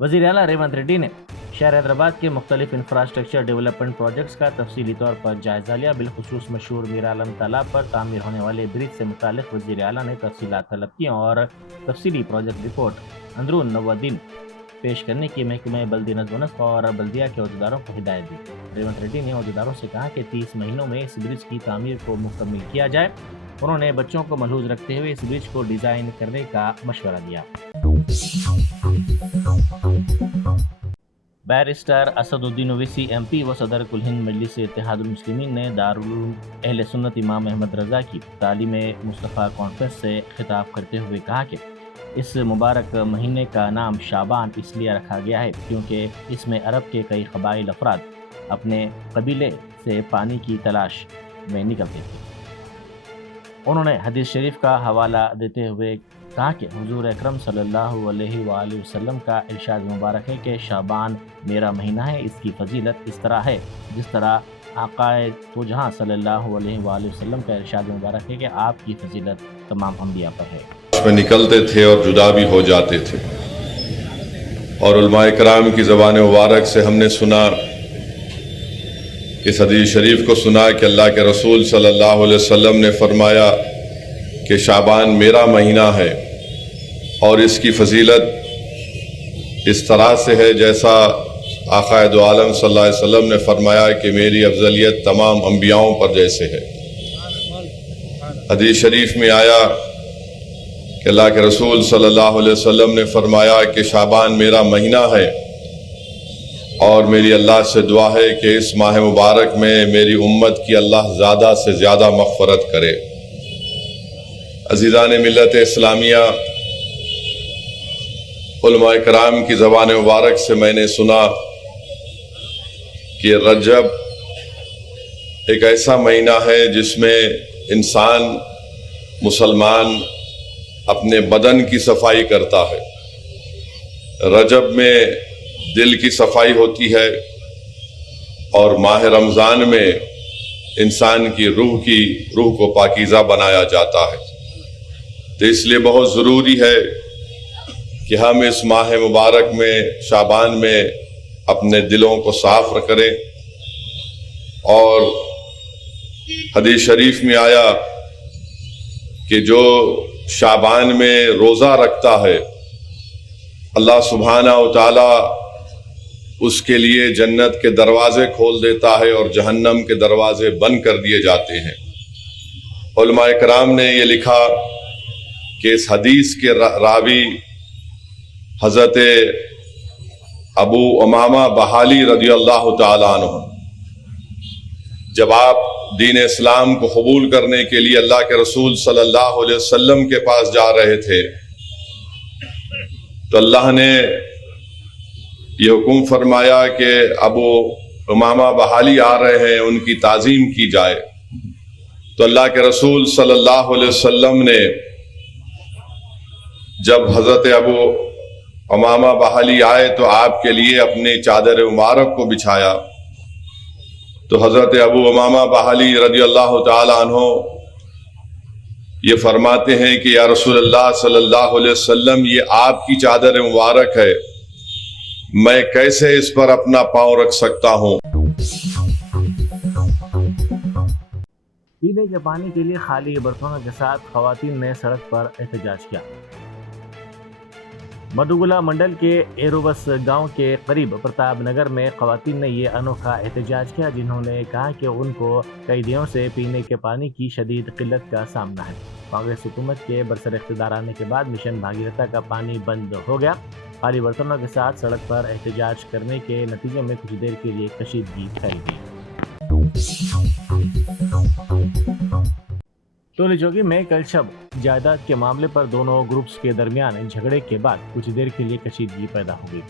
वज़ीर आला रेवंत रेड्डी ने शहर हैदराबाद के मुख्तलिफ इंफ्रास्ट्रक्चर डेवलपमेंट प्रोजेक्ट्स का तफसीली तौर पर जायजा लिया। बिलखुसूस मशहूर मीर आलम तालाब पर तामीर होने वाले ब्रिज से मुतालिक वज़ीर आला ने तफसीलात तलब की और तफसीली प्रोजेक्ट रिपोर्ट अंदरून 90 दिन पेश करने की महकमे बल्दी नज़्म व नस्क और बल्दिया के अहदेदारों को हिदायत दी। रेवंत रेड्डी ने अहदेदारों से कहा कि 30 महीनों में इस ब्रिज की तामीर को मुकम्मल किया जाए। उन्होंने बच्चों को मलहूज रखते हुए इस ब्रिज को डिज़ाइन करने का मशवरा दिया। बैरिस्टर असदुद्दीन ओवैसी एमपी व सदर कुल हिंद मजलिस इत्तेहादुल मुस्लिमीन ने दारुल उलूम अहले सुन्नत इमाम अहमद रज़ा की तालीम मुस्तफ़ा कॉन्फ्रेंस से खिताब करते हुए कहा कि इस मुबारक महीने का नाम शाबान इसलिए रखा गया है क्योंकि इसमें अरब के कई कबाइल अफराद अपने कबीले से पानी की तलाश में निकलते थे। उन्होंने हदीस शरीफ का हवाला देते हुए कहा कि हुजूर अकरम सल्लल्लाहु अलैहि वसल्लम का इरशाद मुबारक है कि शाबान मेरा महीना है। इसकी फजीलत इस तरह है जिस तरह आकाए तो जहाँ सल्लल्लाहु अलैहि वसल्लम का इरशाद मुबारक है कि आपकी फजीलत तमाम अंबिया पर है। में निकलते थे और जुदा भी हो जाते थे, और उलमाए कराम की ज़बान मुबारक से हमने सुना, इस हदीस शरीफ को सुना कि अल्लाह के रसूल सल्लल्लाहु अलैहि वसल्लम ने फरमाया कि शाबान मेरा महीना है और इसकी फजीलत इस तरह से है जैसा आक़ाए दो आलम सल्लल्लाहु अलैहि वसल्लम ने फरमाया कि मेरी अफजलियत तमाम अंबियाओं पर जैसे है। हदीस शरीफ में आया कि अल्लाह के रसूल सल्लल्लाहु अलैहि वसल्लम ने फरमाया कि शाबान मेरा महीना है और मेरी अल्लाह से दुआ है कि इस माह मुबारक में मेरी उम्मत की अल्लाह ज़्यादा से ज़्यादा मग़फ़रत करे। अज़ीज़ान मिल्लत इस्लामिया, उलमाए कराम की ज़बान मुबारक से मैंने सुना कि रजब एक ऐसा महीना है जिसमें इंसान मुसलमान अपने बदन की सफाई करता है। रजब में दिल की सफाई होती है और माह रमज़ान में इंसान की रूह को पाकीज़ा बनाया जाता है। तो इसलिए बहुत ज़रूरी है कि हम इस माह मुबारक में शाबान में अपने दिलों को साफ करें। और हदीस शरीफ में आया कि जो शाबान में रोज़ा रखता है अल्लाह सुब्हानहू व तआला उसके लिए जन्नत के दरवाजे खोल देता है और जहन्नम के दरवाजे बंद कर दिए जाते हैं। उलमाए कराम ने ये लिखा कि इस हदीस के रावी हज़रत अबू उमामा बहाली रज़ियल्लाहु ताला अन्हु जब आप दीन इस्लाम को कबूल करने के लिए अल्लाह के रसूल सल्लल्लाहु अलैहि वसल्लम के पास जा रहे थे तो अल्लाह ने ये हुक्म फरमाया कि अबू उमामा बहाली आ रहे हैं, उनकी ताज़ीम की जाए। तो अल्लाह के रसूल सल्लल्लाहु अलैहि वसल्लम ने जब हज़रत अबू उमामा बहाली आए तो आपके लिए अपने चादर मुबारक को बिछाया। तो हज़रत अबू उमामा बहाली रज़ियल्लाहु ताला अन्हु ये फरमाते हैं कि या रसूलल्लाह सल्लल्लाहु अलैहि वसल्लम, ये आपकी चादर मुबारक है, मैं कैसे इस पर अपना पांव रख सकता हूँ। पीने के पानी के लिए खाली बर्तनों के साथ खवातीन ने सड़क पर एहतजाज किया। मधुगुला मंडल के एरोबस गांव के करीब प्रताप नगर में खवातीन ने ये अनोखा एहतजाज किया, जिन्होंने कहा कि उनको कई दिनों से पीने के पानी की शदीद किल्लत का सामना है। कांग्रेस हुकूमत के बरसर इख्तिदार आने के बाद मिशन भागीरथी का पानी बंद हो गया। खाली बर्तनों के साथ सड़क पर एहतजाज करने के नतीजे में कुछ देर के लिए कशीदगी फैल गई। टोली चौकी में कल शब जायदाद के मामले पर दोनों ग्रुप्स के दरमियान झगड़े के बाद कुछ देर के लिए कशीदगी पैदा हो गई।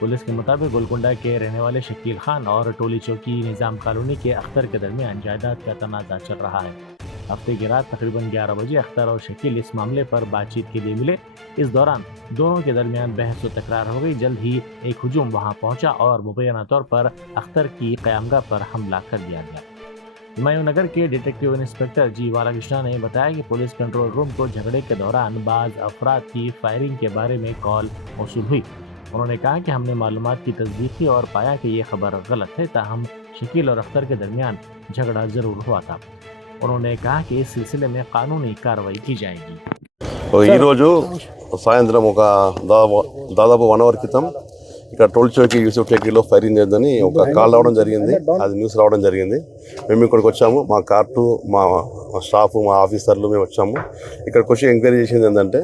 पुलिस के मुताबिक गोलकुंडा के रहने वाले शकील खान और टोली चौकी निज़ाम कॉलोनी के अख्तर के दरमियान जायदाद का तनाज़ा चल रहा है। हफ्ते की रात तकरीबन 11 बजे अख्तर और शकील इस मामले पर बातचीत के लिए मिले। इस दौरान दोनों के दरमियान बहस व तकरार हो गई। जल्द ही एक हुजूम वहां पहुंचा और मुबैना तौर पर अख्तर की क़यामगाह पर हमला कर दिया गया। हुमायूं नगर के डिटेक्टिव इंस्पेक्टर जी बालाकृष्णा ने बताया कि पुलिस कंट्रोल रूम को झगड़े के दौरान बाज़ अफराद की फायरिंग के बारे में कॉल मौसूल हुई। انہوں نے کہا کہ ہم نے معلومات کی تصدیق کی اور پایا کہ یہ خبر غلط ہے، تاہم شکیل اور اختر کے درمیان جھگڑا ضرور ہوا تھا۔ انہوں نے کہا کہ اس سلسلے میں قانونی کارروائی کی جائے گی۔ ఈరోజు సాయంత్రం ఒక దాదాపు 1 అవర్ క్రితం ఇక్కడ టోల్ చౌకీ యూసుఫ్ టెక్కీలో ఫైరింగ్ చేద్దని ఒక కాల్ రావడం జరిగింది, అది న్యూస్ రావడం జరిగింది. మేము ఇక్కడికి వచ్చాము, మా కార్టు, మా స్టాఫ్, మా ఆఫీసర్లు మేము వచ్చాము. ఇక్కడికి వచ్చి ఎంక్వైరీ చేసింది ఏంటంటే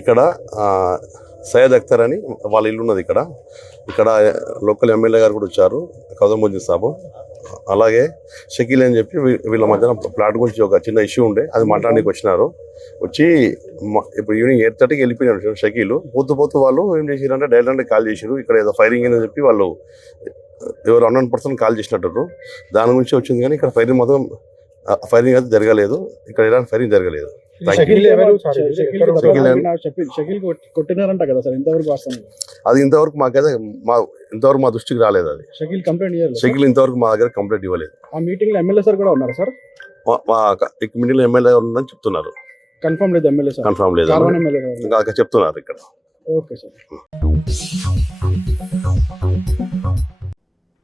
ఇక్కడ సయ్యద్ అఖ్తర్ అని వాళ్ళ ఇల్లు ఉన్నది. ఇక్కడ లోకల్ ఎమ్మెల్యే గారు కూడా వచ్చారు, కౌదముద్దీన్ సాబు. అలాగే షకీల్ అని చెప్పి వీళ్ళ మధ్యన ప్లాట్ గురించి ఒక చిన్న ఇష్యూ ఉండే, అది మాట్లాడడానికి వచ్చినారు. వచ్చి ఇప్పుడు ఈవినింగ్ 8:30కి వెళ్ళిపోయినారు షకీలు. పోతూ వాళ్ళు ఏం చేసిరంటే డైరెక్ట్ కాల్ చేసిరు, ఇక్కడ ఏదో ఫైరింగ్ అని చెప్పి వాళ్ళు ఎవరు అన్నోన్ పర్సన్ కాల్ చేసినట్టు. దాని గురించి వచ్చింది, కానీ ఇక్కడ ఫైరింగ్ అయితే జరగలేదు, ఇక్కడ ఎలాంటి ఫైరింగ్ జరగలేదు. అది ఇంతవరకు మాకైతే ఇంతవరకు మా దృష్టికి రాలేదు. అది షకీల్ ఇంతవరకు మా దగ్గర కంప్లైంట్ ఇవ్వలేదు. ఆ మీటింగ్ లో ఎమ్మెల్యే సార్ కూడా ఉన్నారు సార్? మా మీటింగ్ లో ఎమ్మెల్యే ఉందని చెప్తున్నారు. కన్ఫర్మ్ లేదు ఎమ్మెల్యే సార్? కన్ఫర్మ్ లేదు, ఇంకా చెప్తున్నారు ఇక్కడ. Okay sir.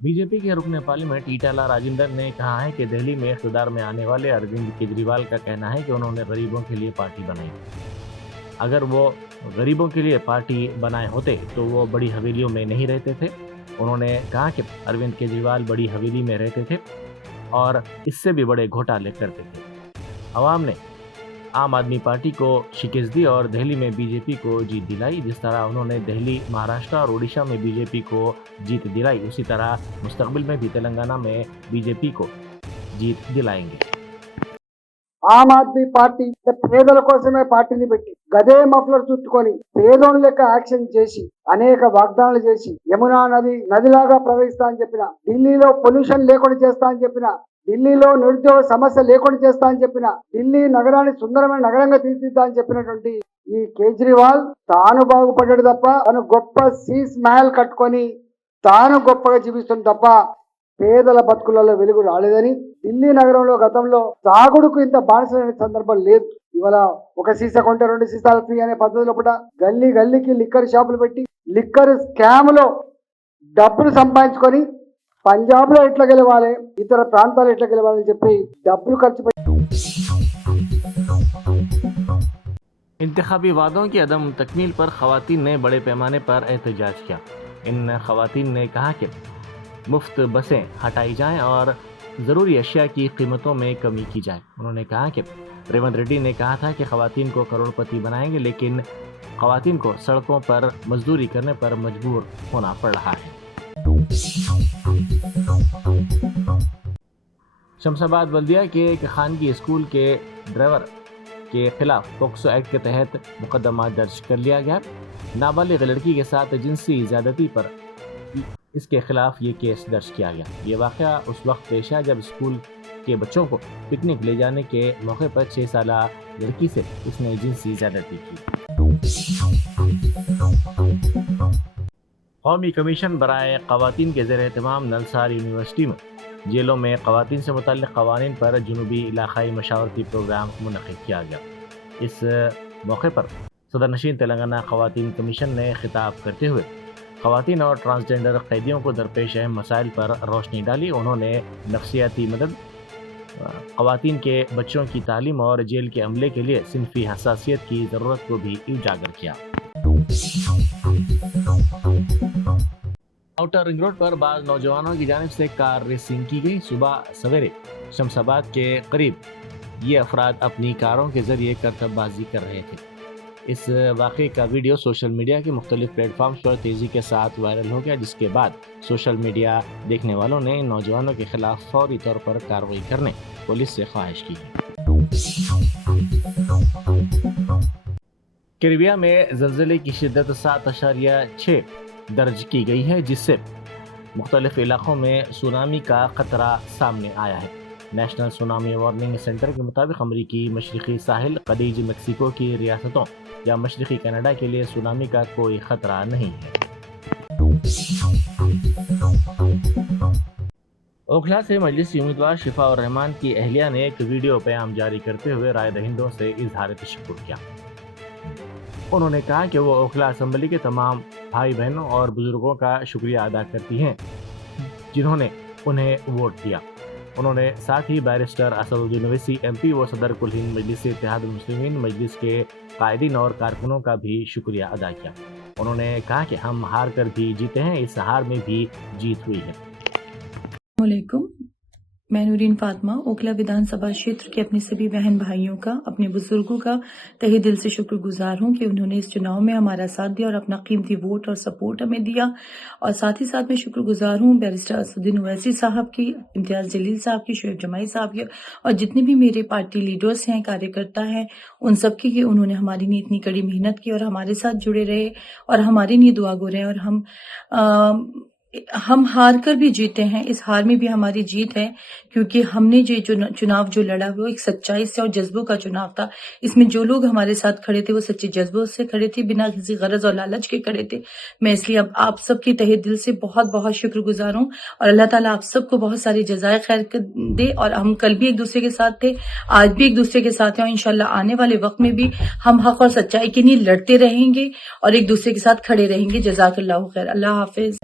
बीजेपी के रुकन पार्लियामेंट ईटाला राजेंद्र ने कहा है कि दिल्ली में इक़्तिदार में आने वाले अरविंद केजरीवाल का कहना है कि उन्होंने गरीबों के लिए पार्टी बनाई। अगर वो गरीबों के लिए पार्टी बनाए होते तो वो बड़ी हवेलियों में नहीं रहते थे। उन्होंने कहा कि अरविंद केजरीवाल बड़ी हवेली में रहते थे और इससे भी बड़े घोटाले करते थे। अवाम ने आम आदमी पार्टी को शिकस्त दी और दिल्ली में बीजेपी को जीत दिलाई। जिस तरह उन्होंने दिल्ली, महाराष्ट्र और उड़ीसा में बीजेपी को जीत दिलाई, उसी तरह मुस्तकबिल में भी तेलंगाना में बीजेपी को जीत दिलाएंगे। ఆమ్ ఆద్మీ పార్టీ పేదల కోసమే పార్టీని పెట్టి గదే మఫ్లర్ చుట్టుకొని పేదోళ్ళ లెక్క యాక్షన్ చేసి అనేక వాగ్దానాలు చేసి యమునా నదిలాగా ప్రవహిస్తా అని చెప్పిన, ఢిల్లీలో పొల్యూషన్ లేకుండా చేస్తా అని చెప్పిన, ఢిల్లీలో నిరుద్యోగ సమస్య లేకుండా చేస్తా అని చెప్పిన, ఢిల్లీ నగరాన్ని సుందరమైన నగరంగా తీర్చిద్దా అని చెప్పినటువంటి ఈ కేజ్రీవాల్ తాను బాగుపడ్డాడు తప్ప, తను గొప్ప సీస్ మహల్ కట్టుకొని తాను గొప్పగా జీవిస్తుంది తప్ప పేదల బతుకులలో వెలుగు రాలేదని, ఢిల్లీ నగరంలో గతంలో తాగుడుకు ఇంత బానిసలైన సందర్భం లేదు. ఇవాళ ఒక సీసా కొంటే 2 సీసాలు ఫ్రీ అనే పద్ధతిలో కూడా గల్లీకి లిక్కర్ షాపులు పెట్టి లిక్కర్ స్కామ్ లో డబ్బులు సంపాదించుకొని పంజాబ్ లో ఎట్లా గెలవాలి, ఇతర ప్రాంతాలు ఎట్లా గెలవాలని చెప్పి డబ్బులు ఖర్చు పెట్టి इंतखाबी वादों की अदम तकमील पर खवातीन ने बड़े पैमाने पर एहतजाज किया। इन खवातीन ने कहा कि मुफ्त बसें हटाई जाएं और ज़रूरी अशिया की कीमतों में कमी की जाए। उन्होंने कहा कि रेवंत रेड्डी ने कहा था कि खवातीन को करोड़पति बनाएंगे, लेकिन खवातीन को सड़कों पर मजदूरी करने पर मजबूर होना पड़ रहा है। शमशाबाद बल्दिया के एक खानगी स्कूल के ड्राइवर के खिलाफ पोक्सो एक्ट के तहत मुकदमा दर्ज कर लिया गया। नाबालिग लड़की के साथ जिनसी ज़्यादती पर इसके खिलाफ ये केस दर्ज किया गया। ये वाक़या उस वक्त पेश आया जब स्कूल के बच्चों को पिकनिक ले जाने के मौके पर 6 साल लड़की से इसने जिनसी ज़्यादती की। कौमी कमीशन बराए ख़वातीन के ज़ेर एहतमाम नलसार यूनिवर्सिटी में जेलों में ख़वातीन से मुतल्लिक़ क़वानीन पर जुनूबी इलाक़ाई मशावरती प्रोग्राम मुनक़िद किया गया। इस मौके पर सदर नशीन तेलंगाना ख़वातीन कमीशन ने खिताब करते हुए ख़वातीन और ट्रांसजेंडर कैदियों को दरपेश अहम मसाइल पर रोशनी डाली। उन्होंने नफ्सियाती मदद, ख़वातीन के बच्चों की तालीम और जेल के अमले के लिए सिनफ़ी हसासियत की ज़रूरत को भी उजागर किया। आउटर रिंग रोड पर बाज़ नौजवानों की जानिब से कार रेसिंग की गई। सुबह सवेरे शमशाबाद के करीब ये अफराद अपनी कारों के ज़रिए करतबबाजी कर रहे थे। इस वाक़े का वीडियो सोशल मीडिया के मुख्तलिफ प्लेटफॉर्म्स पर तेज़ी के साथ वायरल हो गया, जिसके बाद सोशल मीडिया देखने वालों ने इन नौजवानों के खिलाफ फौरी तौर पर कार्रवाई करने पुलिस से ख्वाहिश की है। कैरिबिया में ज़लज़ले की शिद्दत 7.6 दर्ज की गई है, जिससे मुख्तलिफ इलाक़ों में सुनामी का ख़तरा सामने आया है। नेशनल सुनामी वार्निंग सेंटर के मुताबिक अमरीकी मशरक़ी साहिल, खलीज मेक्सिको की रियासतों या मशरक़ी कनाडा के लिए सुनामी का कोई ख़तरा नहीं है। ओखला से मजलिसी उम्मीदवार शिफा और रहमान की अहलिया ने एक वीडियो पैगाम जारी करते हुए राय दहिंदों से इजहार तशक्कुर किया। انہوں نے کہا کہ وہ اوکھلا اسمبلی کے تمام بھائی بہنوں اور بزرگوں کا شکریہ ادا کرتی ہیں جنہوں نے انہیں ووٹ دیا۔ انہوں نے ساتھ ہی بیرسٹر اسد الدین اویسی MP و صدر کل ہند مجلس اتحاد المسلمین مجلس کے قائدین اور کارکنوں کا بھی شکریہ ادا کیا۔ انہوں نے کہا کہ ہم ہار کر بھی جیتے ہیں، اس ہار میں بھی جیت ہوئی ہے۔ السلام علیکم، میں نورین فاطمہ اوکھلا ودھان سبھا چھیتر کے اپنے سبھی بہن بھائیوں کا، اپنے بزرگوں کا تہہ دل سے شکر گزار ہوں کہ انہوں نے اس چناؤ میں ہمارا ساتھ دیا اور اپنا قیمتی ووٹ اور سپورٹ ہمیں دیا، اور ساتھ ہی ساتھ میں شکر گزار ہوں بیرسٹر اسد الدین اویسی صاحب کی، امتیاز جلیل صاحب کی، شعیب جماعی صاحب کی، اور جتنے بھی میرے پارٹی لیڈرز ہیں، کاریہ کرتا ہیں، ان سب کی کہ انہوں نے ہماری لیے اتنی کڑی محنت کی اور ہمارے ساتھ جڑے رہے اور ہمارے لیے دعا گو رہے، اور ہم ہار کر بھی جیتے ہیں، اس ہار میں بھی ہماری جیت ہے، کیونکہ ہم نے جو چناؤ جو لڑا وہ ایک سچائی سے اور جذبوں کا چناؤ تھا۔ اس میں جو لوگ ہمارے ساتھ کھڑے تھے وہ سچے جذبوں سے کھڑے تھے، بنا کسی غرض اور لالچ کے کھڑے تھے۔ میں اس لیے اب آپ سب کی تہہ دل سے بہت بہت شکر گزار ہوں، اور اللہ تعالیٰ آپ سب کو بہت ساری جزائے خیر دے۔ اور ہم کل بھی ایک دوسرے کے ساتھ تھے، آج بھی ایک دوسرے کے ساتھ ہیں، اور انشاءاللہ آنے والے وقت میں بھی ہم حق اور سچائی کے لیے لڑتے رہیں گے اور ایک دوسرے کے ساتھ کھڑے رہیں گے۔ جزاک اللہ خیر، اللہ حافظ۔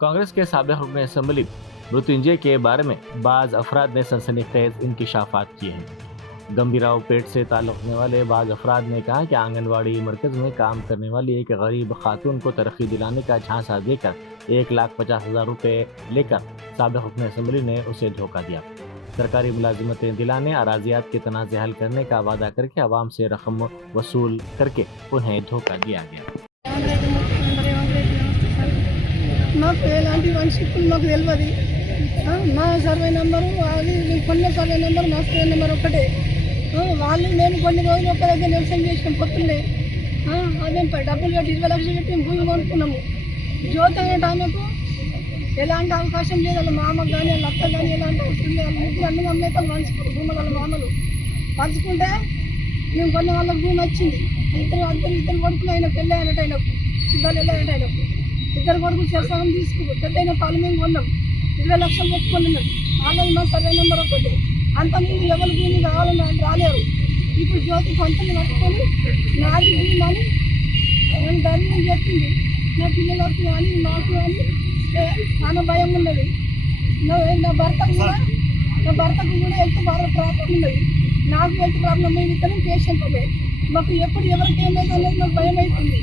کانگریس کے سابق رکن اسمبلی مروتنجے کے بارے میں بعض افراد نے سنسنی خیز انکشافات کیے ہیں۔ گمبھیراؤ پیٹ سے تعلق رکھنے والے بعض افراد نے کہا کہ آنگن واڑی مرکز میں کام کرنے والی ایک غریب خاتون کو ترقی دلانے کا جھانسا دے کر 1,50,000 روپے لے کر سابق رکن اسمبلی نے اسے دھوکہ دیا۔ سرکاری ملازمتیں دلانے، اراضیات کے تنازع حل کرنے کا وعدہ کر کے عوام سے رقم وصول کر کے انہیں దోఖా دیا گیا۔ మాకు ఎలాంటి వన్షిప్పులు మాకు తెలియదు, మా సర్వే నెంబరు అది కొన్న సర్వే నెంబర్ మా సర్వే నెంబర్ ఒకటే, వాళ్ళు మేము కొన్ని రోజులు ఒక దగ్గర నిరసన చేసినాం పొత్తుండే, అదే డబ్బులు కట్టి 20 లక్షలు కట్టి మేము భూమి కొనుక్కున్నాము। జ్యోతి అనే ఆమెకు ఎలాంటి అవకాశం లేదు, వాళ్ళ మామకు కానీ వాళ్ళ అత్త కానీ ఎలాంటి అవసరం లేదు, వాళ్ళ ముగ్గురు అన్ని అమ్మేతాలు పంచుకోరు భూమి, వాళ్ళ మామలు పంచుకుంటే మేము కొన్న వాళ్ళకి భూమి వచ్చింది। ఇద్దరు కొడుకులు అయిన పెళ్ళి అయినట్టు అయినప్పుడు సిద్ధాలు వెళ్ళినట్టు అయినప్పుడు ఇద్దరు కొడుకులు చేస్తామని తీసుకున్నారు, పెద్దయిన పాలు మేము కొన్నాం, 20 లక్షలు పెట్టుకున్నాడు, వాళ్ళది మా సర్వే నెంబర్ ఒకటి, అంతకుముందు ఎవరు భూమి కావాలని రాలేరు। ఇప్పుడు జ్యోతి పంటలు పట్టుకొని నాది భూమి అని నేను ధైర్యం చెప్పింది, నా పిల్లలకు కానీ మాకు కానీ చాలా భయం ఉన్నది। నా భర్తకు కూడా హెల్త్ బాగా ప్రాబ్లం ఉన్నది, నాకు హెల్త్ ప్రాబ్లం మేము ఇద్దరం పేషెంట్లే, మాకు ఎప్పుడు ఎవరికి ఏమైంది అనేది నాకు భయం అవుతుంది।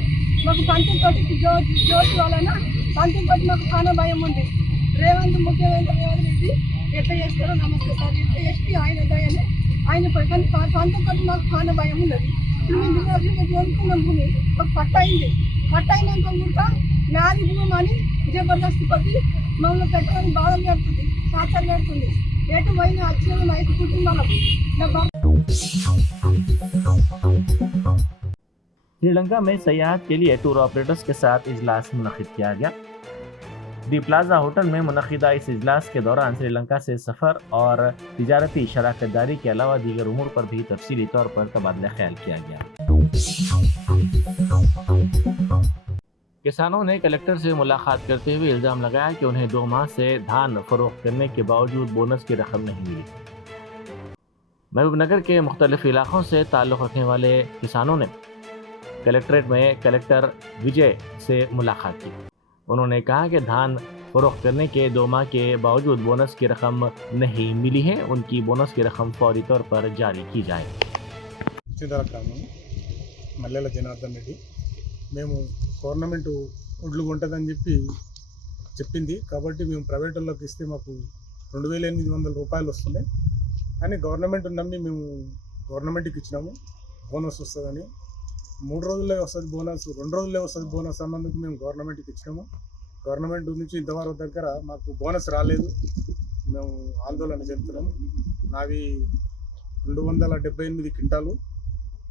మాకు పంటతోటి జ్యోతి వలన పంటతోటి మాకు చాలా భయం ఉంది। రేవంత్ ముఖ్యమంత్రి రేవంత్ రెడ్డి ఎట్లా చేస్తారో నమస్తే సార్, ఎట్లా చేసి ఆయన దయని ఆయన కానీ పంటతోటి మాకు చాలా భయం ఉన్నది। ఇప్పుడు మేము కొనుక్కున్నాం భూమి, ఒక పట్ట అయింది, పట్ట అయినాక కూడా నాది భూమి అని జబర్దస్త్ కొద్ది మమ్మల్ని పెట్టడానికి బాధలు పెడుతుంది, టార్చర్ పెడుతుంది। ఎటు పోయినా వచ్చిన 5 కుటుంబాలకు श्रीलंका में सयाहत के लिए टूर ऑपरेटर्स के साथ इजलास मुनक्किद किया गया। दी प्लाजा होटल में मुनक्किदा इस इजलास के दौरान श्रीलंका से सफ़र और तिजारती शराकत दारी के अलावा दीगर उमूर पर भी तफसीली तौर पर तबादला ख्याल किया गया। किसानों ने कलेक्टर से मुलाकात करते हुए इल्ज़ाम लगाया कि उन्हें 2 माह से धान फरोख्त करने के बावजूद बोनस की रकम नहीं मिली। महबूबनगर के मुख्तलिफ इलाकों से ताल्लुक़ रखने वाले किसानों ने कलेक्ट्रेट में कलेक्टर विजय से मुलाकात की। उन्होंने कहा कि धान फरोख्त करने के 2 माह के बावजूद बोनस की रकम नहीं मिली है, उनकी बोनस की रकम फौरी तौर पर जारी की जाए। మల్లెల జనార్దన్ రెడ్డి, మేము గవర్నమెంట్ ఒడ్లు కొంటుందని చెప్పింది కాబట్టి మేము ప్రైవేట్ వాళ్ళకి ఇస్తే మాకు 2,800 రూపాయలు వస్తున్నాయి అని గవర్నమెంట్ నమ్మి మేము గవర్నమెంట్కి ఇచ్చినాము, బోనస్ వస్తుందని। 3 రోజులే వస్తుంది బోనస్, 2 రోజులే వస్తుంది బోనస్ అన్నందుకు మేము గవర్నమెంట్కి ఇచ్చినాము। గవర్నమెంట్ నుంచి ఇంతవరకు దగ్గర మాకు బోనస్ రాలేదు, మేము ఆందోళన చెప్తున్నాము। నావి 278 క్వింటాలు,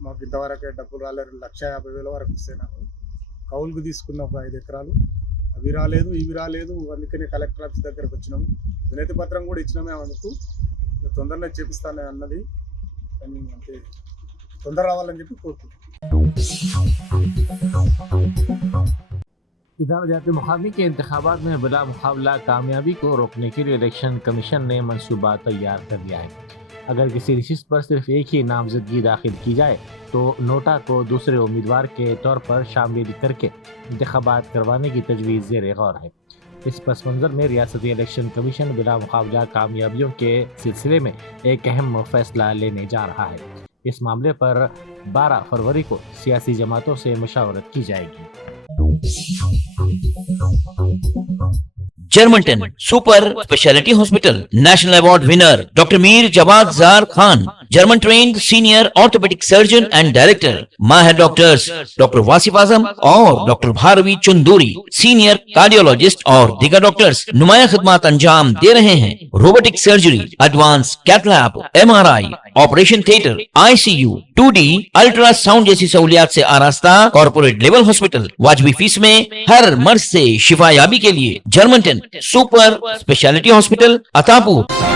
మాకు ఇంతవరకే డబ్బులు రాలేదు, 1,50,000 వరకు వస్తాయి। నాకు కౌలుకు తీసుకున్న ఒక 5 ఎకరాలు అవి రాలేదు, ఇవి రాలేదు, అందుకనే కలెక్టర్ ఆఫీస్ దగ్గరకు వచ్చినాము, వినతి పత్రం కూడా ఇచ్చినామే అందుకు, తొందరగా చేపిస్తానే అన్నది, కానీ అంటే తొందర రావాలని చెప్పి కోరుకుంటున్నాం। इदारा जाती मुकामी के इंतखाबात में बिला मुकाबला कामयाबी को रोकने के लिए इलेक्शन कमीशन ने मंसूबा तैयार कर लिया है। اگر کسی نشست پر صرف ایک ہی نامزدگی داخل کی جائے تو نوٹا کو دوسرے امیدوار کے طور پر شامل کر کے انتخابات کروانے کی تجویز زیر غور ہے۔ اس پس منظر میں ریاستی الیکشن کمیشن بلا مقابلہ کامیابیوں کے سلسلے میں ایک اہم فیصلہ لینے جا رہا ہے۔ اس معاملے پر 12 فروری کو سیاسی جماعتوں سے مشاورت کی جائے گی۔ جرمنٹن super specialty hospital national award winner doctor Mir Jawad Zar Khan, German trained senior orthopaedic surgeon and director, ماہر ڈاکٹرز ڈاکٹر واصف اعظم اور doctor Bharvi Chandori, senior cardiologist اور دیگر ڈاکٹرز نمایاں خدمات انجام دے رہے ہیں۔ Robotic surgery, advance cath lab, MRI، operation theatre, ICU، 2D ultrasound جیسی سہولیات سے آراستہ کارپوریٹ لیول ہاسپٹل، واجبی فیس میں ہر مرض سے شفا یابی کے لیے جرمنٹن سپر اسپیشلٹی ہاسپٹل، عطاپور۔